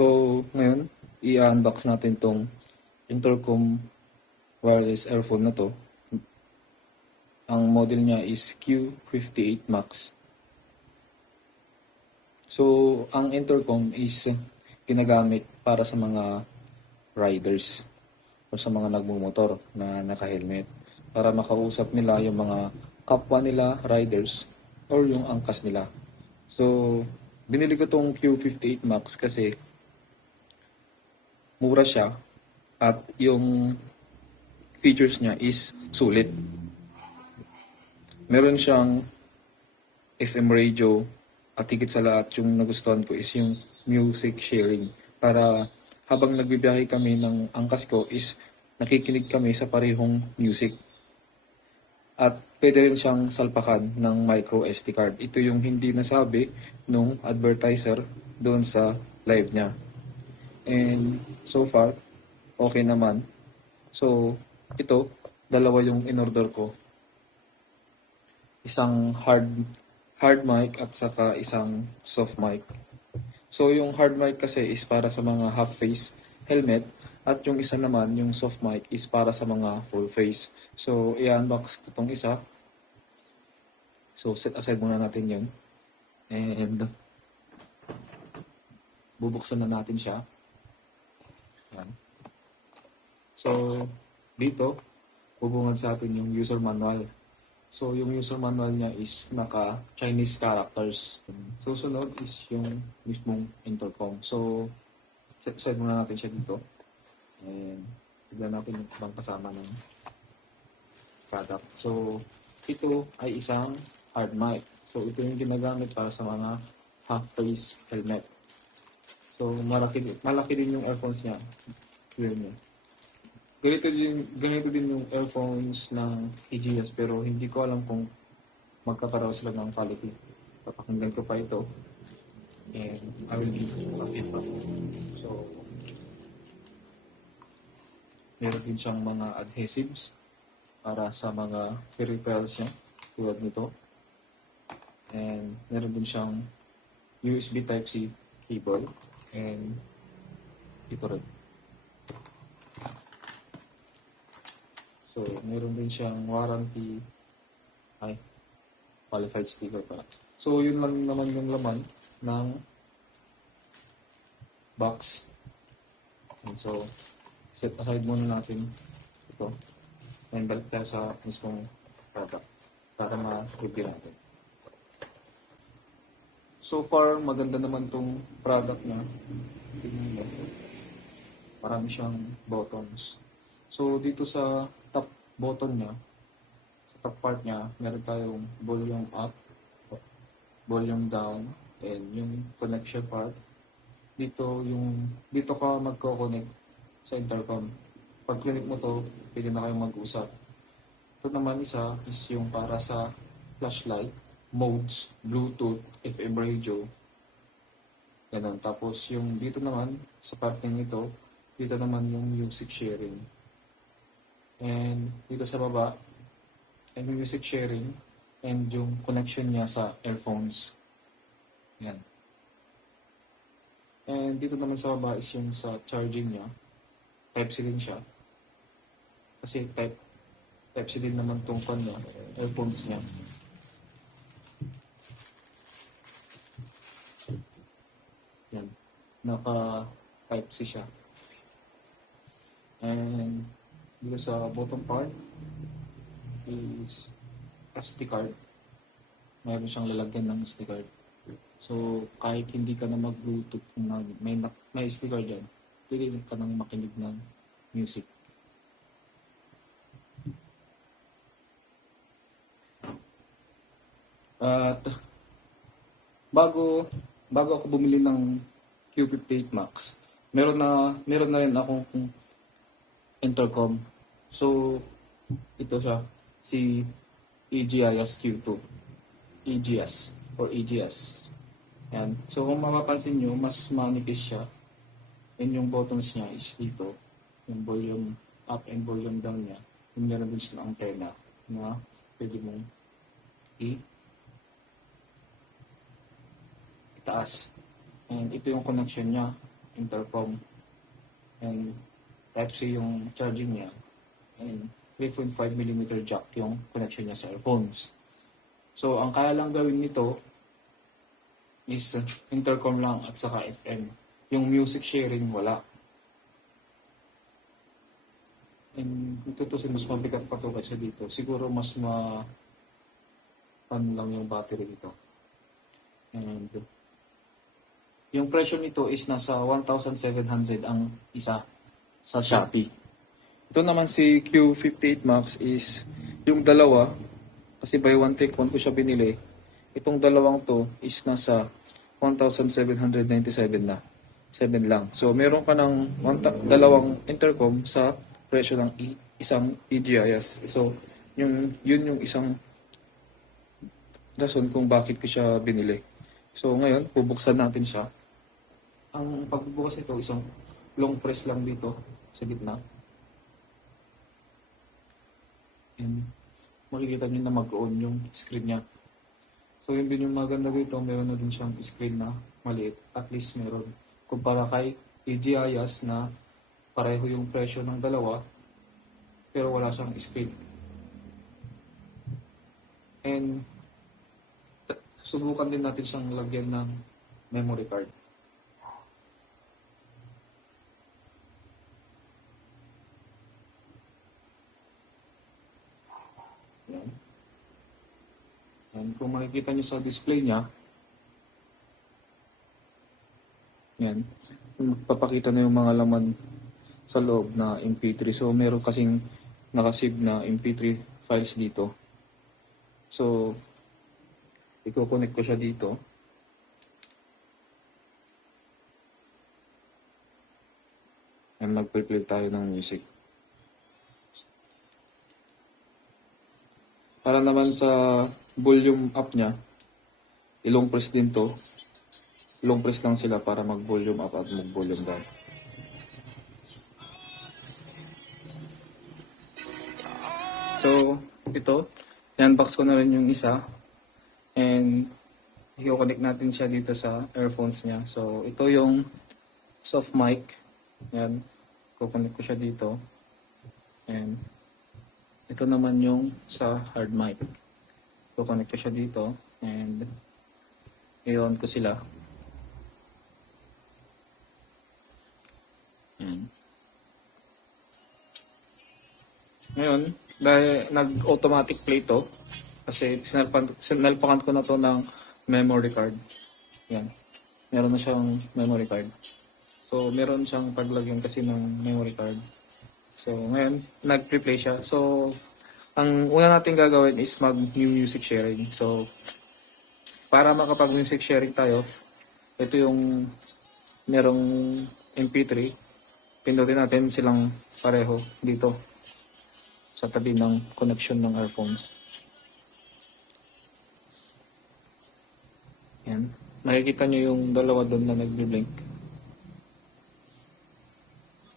So, ngayon, i-unbox natin tong Intercom wireless earphone na to. Ang model niya is Q58 Max. So, ang intercom is ginagamit para sa mga riders o sa mga nagmumotor na naka-helmet para makausap nila yung mga kapwa nila riders or yung angkas nila. So, binili ko tong Q58 Max kasi mura siya at yung features niya is sulit. Meron siyang FM radio at higit sa lahat yung nagustuhan ko is yung music sharing. Para habang nagbibiyahe kami ng angkas ko is nakikinig kami sa parehong music. At pwede rin siyang salpakan ng micro SD card. Ito yung hindi nasabi nung advertiser doon sa live niya. And so far, okay naman. So, ito, dalawa yung in-order ko. Isang hard mic at saka isang soft mic. So, yung hard mic kasi is para sa mga half face helmet at yung isa naman, yung soft mic is para sa mga full face. So, i-unbox ko tong isa. So, set aside muna natin yun. And bubuksan na natin siya. Yan. So, dito, bubungad sa atin yung user manual. So, yung user manual niya is naka-Chinese characters. So, sunod is yung mismong intercom. So, set muna natin siya dito. And, tignan natin yung ibang kasama ng product. So, ito ay isang hard mic. So, ito yung ginagamit para sa mga half-face helmet. So, malaki din yung earphones niya. Clear niya. Ganito din yung earphones ng EGS pero hindi ko alam kung magkakaroon sila ng quality. Papakinggan ko pa ito and I will give a feedback. So, meron din siyang mga adhesives para sa mga peripherals niya tulad nito. And meron din siyang USB Type-C cable and ito rin. So, meron din siyang warranty, qualified sticker pa. So, yun lang naman yung laman ng box. And so, set aside muna natin ito. And balik tayo sa mismong product para ma-review natin. So far, maganda naman tong product na. Tingnan mo. Marami siyang buttons. So, dito sa top button niya, sa top part niya, meron tayong volume up, volume down, and yung connection part. Dito ka magko-connect sa intercom. Pag click mo to, pwede na kayong mag-usap. Ito naman isa is yung para sa flashlight, modes, Bluetooth, FM radio. Ganun. Tapos yung dito naman, sa parting ito, dito naman yung music sharing. And dito sa baba, and music sharing and yung connection niya sa earphones. Yan. And dito naman sa baba is yung sa charging niya. Type-C din siya. Kasi Type-C din naman tong earphones niya. Yan. Naka-Type-C siya. And dito sa bottom part is SD card. Mayroon siyang lalagyan ng SD card. So, kahit hindi ka na mag-Bluetooth, kung may SD card dyan, pwede ka nang makinig ng music. At bago ako bumili ng Q58 Max, meron na rin akong intercom. So, ito siya, si EGIS Q2. EGS or EGS. Yan. So, kung mapapansin nyo, mas manipis siya. And yung buttons niya is dito. Yung volume up and volume down niya. Yung meron din siya ng antenna na pwede mong itaas. And ito yung connection niya. intercom. And Type-C yung charging niya. And 3.5mm jack yung connection niya sa earphones. So, ang kaya lang gawin nito is intercom lang at saka FM. Yung music sharing, wala. And kung tutusin, mas mabigat pa to kasi dito. Siguro mas pan lang yung battery dito. And yung presyo nito is nasa 1,700 ang isa sa Shopee. Ito naman si Q58 Max is yung dalawa, kasi buy one take one ko siya binili. Itong dalawang to is nasa 1,797 na. 7 lang. So meron ka ng dalawang intercom sa presyo ng isang EGIS. So yun yung isang rason kung bakit ko siya binili. So ngayon, bubuksan natin siya. Ang pagbubukas ito, isang long press lang dito sa gitna. And makikita nyo na mag-on yung screen niya. So yun din yung maganda dito, meron na din siyang screen na maliit. At least meron. Kumpara kay EGIS na pareho yung presyo ng dalawa, pero wala siyang screen. And subukan din natin siyang lagyan ng memory card. Yan. Yan. Kung makikita nyo sa display niya, yan, papakita na yung mga laman sa loob na MP3. So, meron kasing nakasave na MP3 files dito. So, i-connect ko siya dito. And mag-play tayo ng music. Para naman sa volume up niya, ilong press din to. Long press lang sila para mag-volume up at mag-volume down. So, ito, i-unbox ko na rin yung isa. And, i-connect natin siya dito sa earphones niya. So, ito yung soft mic. Yan, i-connect ko siya dito. And, ito naman yung sa hard mic. I-connect ko siya dito. And, i-on ko sila. Ngayon, dahil nag-automatic play to, kasi sinalpakan ko na to ng memory card. Yan. Meron na siyang memory card. So, meron siyang paglagyan kasi ng memory card. So, ngayon, nag-play siya. So, ang una natin gagawin is mag-new music sharing. So, para makapag-music sharing tayo, ito yung merong MP3. Pindutin natin silang pareho dito sa tabi ng connection ng earphones. Yan. Makikita nyo yung dalawa doon na nag-blink.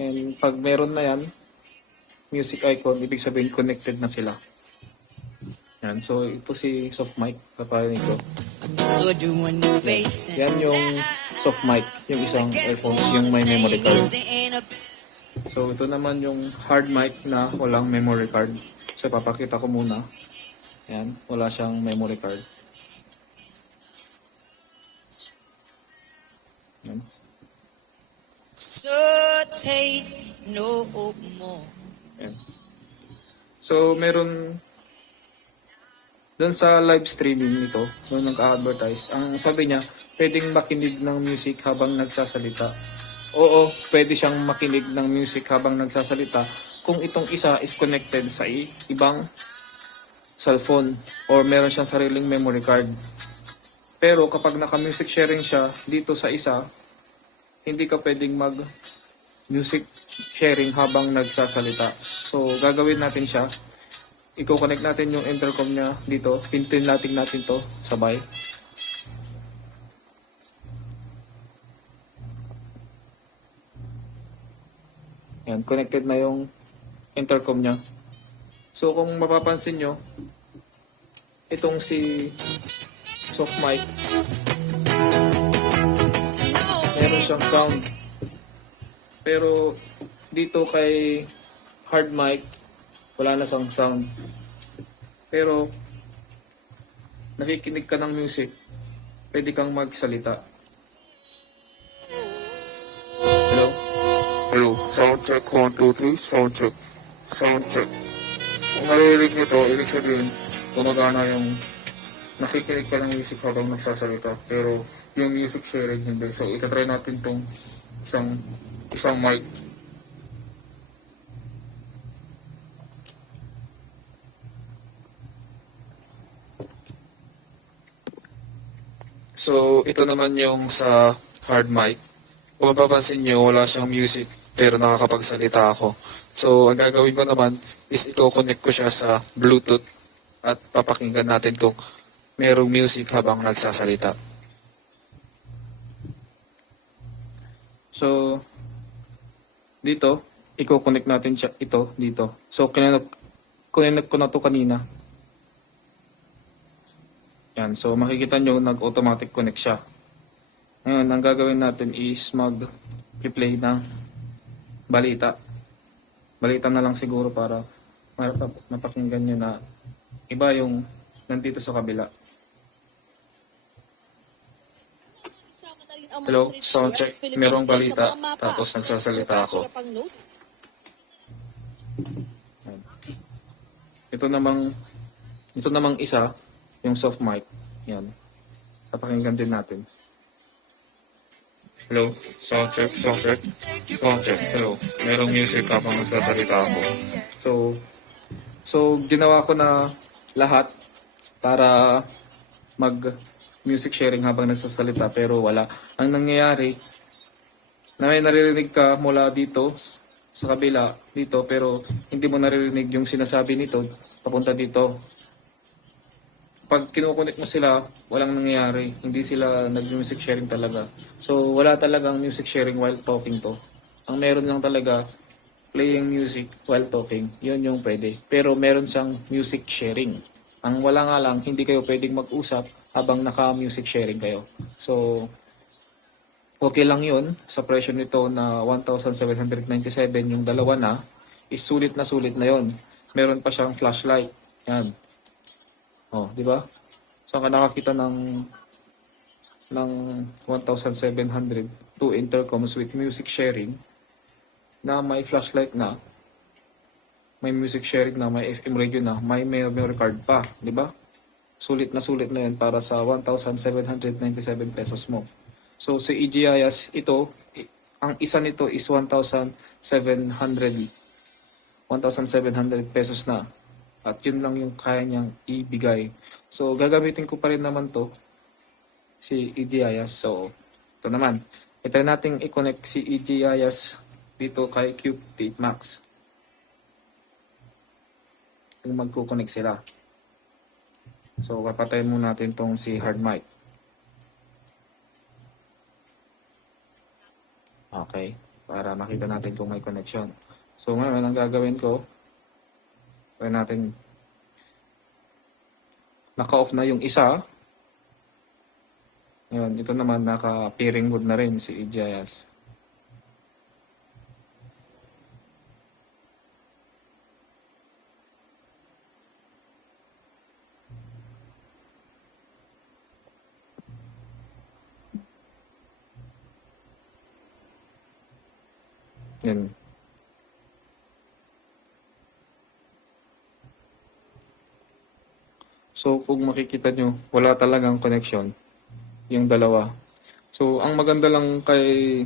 And pag meron na yan, music icon, ibig sabihin connected na sila. Yan. So, ito si soft mic. Papayin ko. Yan yung soft mic, yung isang earphones, yung may memory card. So, ito naman yung hard mic na walang memory card. So, papakita ko muna. Yan, wala siyang memory card. Yan. So take no more. Yan. So, meron doon sa live streaming nito, doon nag-advertise, ang sabi niya, pwedeng makinig ng music habang nagsasalita. Oo, pwede siyang makinig ng music habang nagsasalita kung itong isa is connected sa ibang cellphone or meron siyang sariling memory card. Pero kapag naka-music sharing siya dito sa isa, hindi ka pwedeng mag-music sharing habang nagsasalita. So, gagawin natin siya. I-connect natin yung intercom niya dito. Pintin natin to sabay. Yan, connected na yung intercom niya. So, kung mapapansin nyo, itong si soft mic, meron siyang sound. Pero dito kay hard mic, wala na siyang sound. Pero nakikinig ka ng music, pwede kang magsalita. Hello? Hello, sound check, 1, 2, 3, sound check, sound check. Kung naririnig nyo to, ibig sabihin, gumagana yung nakikinig ka ng music habang nagsasalita. Pero yung music sharing hindi. So, itatry natin tong isang mic. So, ito naman yung sa hard mic. Kung mapapansin nyo, wala siyang music pero nakakapagsalita ako. So, ang gagawin ko naman is i-connect ko siya sa Bluetooth at papakinggan natin kung merong music habang nagsasalita. So, dito, i-connect natin siya, ito, dito. So, connect ko na to kanina. Yan, so makikita nyo, nag-automatic connect siya. Ngayon, ang gagawin natin is mag-play ng balita. Balita na lang siguro para mapakinggan nyo na iba yung nandito sa kabila. Hello, sound check. Merong balita, tapos nagsasalita ako. Yan. Ito namang isa, yung soft mic. Yan. Papakinggan din natin. Hello, sound check, sound check, sound check. Hello, merong music habang nagsasalita ako. So ginawa ko na lahat para mag music sharing habang nagsasalita pero wala. Ang nangyayari, na may naririnig ka mula dito sa kabila dito pero hindi mo naririnig yung sinasabi nito papunta dito. Pag kinukunik mo sila, walang nangyayari. Hindi sila nag-music sharing talaga. So, wala talagang music sharing while talking to. Ang meron lang talaga, playing music while talking. Yun yung pwede. Pero meron siyang music sharing. Ang wala nga lang, hindi kayo pwedeng mag-usap habang naka-music sharing kayo. So, okay lang yun. Sa presyo nito na 1,797, yung dalawa na, is sulit na yun. Meron pa siyang flashlight. Yan. Oh, di ba? Saan ka nakakita ng 1,700 two intercoms with music sharing na may flashlight na, may music sharing na, may FM radio na, may memory card pa, di ba? Sulit na yun para sa 1,797 pesos mo. So sa EGIS ito, ang isa nito is 1,700 pesos na. At yun lang yung kaya niyang ibigay. So, gagamitin ko pa rin naman to si EGIS. So, ito naman. Ito natin i-connect si EGIS dito kay Q8 Max. Kung magko-connect sila. So, papatayin muna natin tong si hard mic. Okay. Para makita natin kung may connection. So, ngayon, ang gagawin ko, try natin. Naka-off na yung isa. Ngayon, ito naman naka-pairing mode na rin si EGIS. Yan. So, kung makikita nyo, wala talagang connection yung dalawa. So, ang maganda lang kay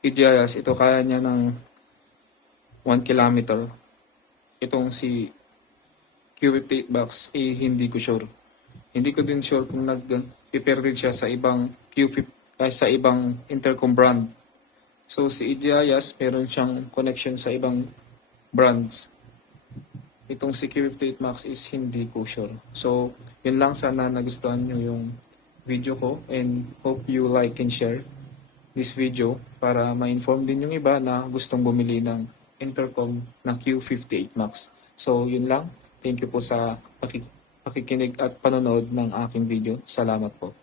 EGIS, ito kaya niya ng 1 kilometer. Itong si Q58 box, hindi ko sure. Hindi ko din sure kung nag-prepare din siya sa ibang sa ibang intercom brand. So, si EGIS, meron siyang connection sa ibang brands. Itong si Q58 Max is hindi ko sure. So, yun lang, sana nagustuhan nyo yung video ko and hope you like and share this video para ma-inform din yung iba na gustong bumili ng intercom ng Q58 Max. So, yun lang. Thank you po sa pakikinig at panonood ng aking video. Salamat po.